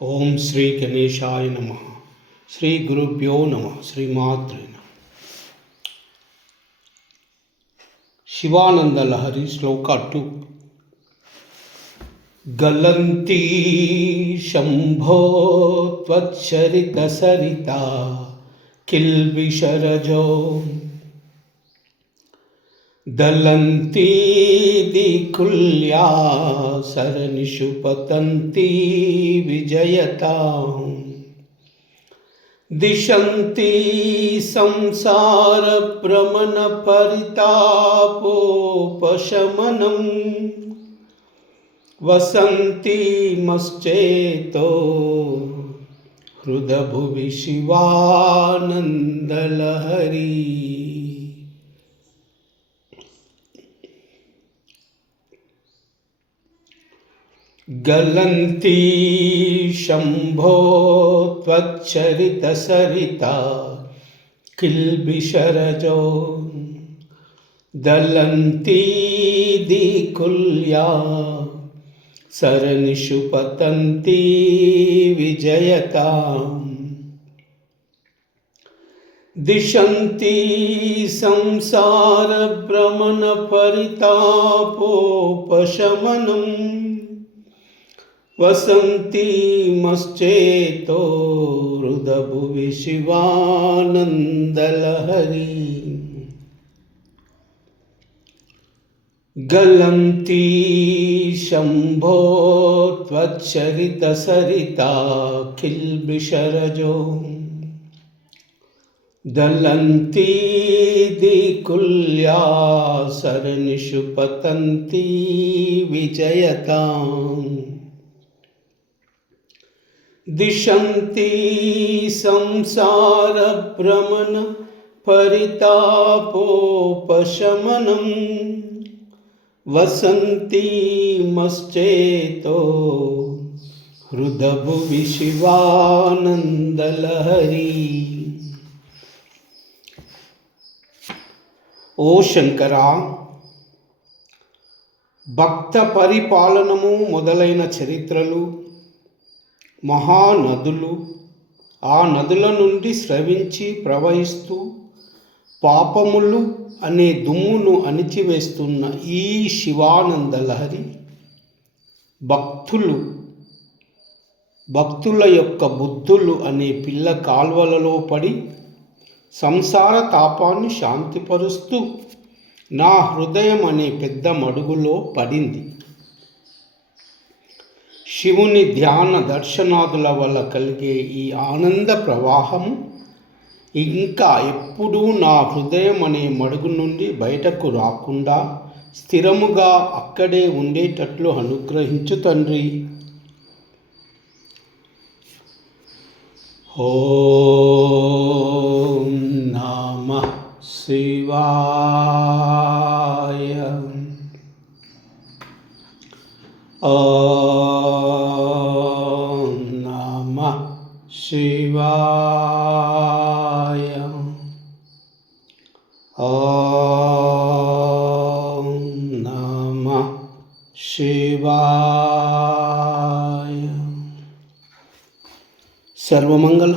ఓం శ్రీ గణేశాయ నమః. శ్రీ గురుభ్యో నమః. శ్రీమాత్రే నమః. శివానంద లహరి శ్లోక 2. గలంతి శంభో త్వచ్చరిత సరిత కిల్బిషరజో దలంతి దికుల్యా సరణిషు పతంతి విజయతాం దిశంతి సంసార భ్రమణ పరితాపోపశమనం వసంతి మశ్చేతో హృదభువి శివానందలహరి. గలంతి శంభో త్వచ్చరిత సరిత కిల్బిషరజో దలంతి దికుల్యా సరణిషు పతంతి విజయతాం దిశంతి సంసార భ్రమణ పరితాపోపశమనం వసంతి మశ్చేతో హృదభువి శివానందలహరి. గలంతి శంభో త్వచ్చరిత సరిత కిల్బిషరజో దలంతి దికుల్యా సరణిషు పతంతి విజయతాం దిశంతి సంసార భ్రమణ పరితాపోపశమనం వసంతి మశ్చేతో హృదభువి శివానందలహరి. ఓ శంకరా, భక్త పరిపాలనము మొదలైన చరిత్రలు, మహానదులు, ఆ నదుల నుండి స్రవించి ప్రవహిస్తూ పాపములు అనే దుమ్మును అణిచివేస్తున్న ఈ శివానందలహరి భక్తుల యొక్క బుద్ధులు అనే పిల్ల కాల్వలలో పడి సంసార తాపాన్ని శాంతిపరుస్తూ నా హృదయం అనే పెద్ద మడుగులో పడింది. శివుని ధ్యాన దర్శనాదుల వల్ల కలిగే ఈ ఆనంద ప్రవాహము ఇంకా ఎప్పుడూ నా హృదయం అనే మడుగు నుండి బయటకు రాకుండా స్థిరముగా అక్కడే ఉండేటట్లు అనుగ్రహించు తండ్రి. ఓం నమః శివాయ. ఓం నమః శివాయ. ఓం నమః శివాయ. సర్వమంగళ.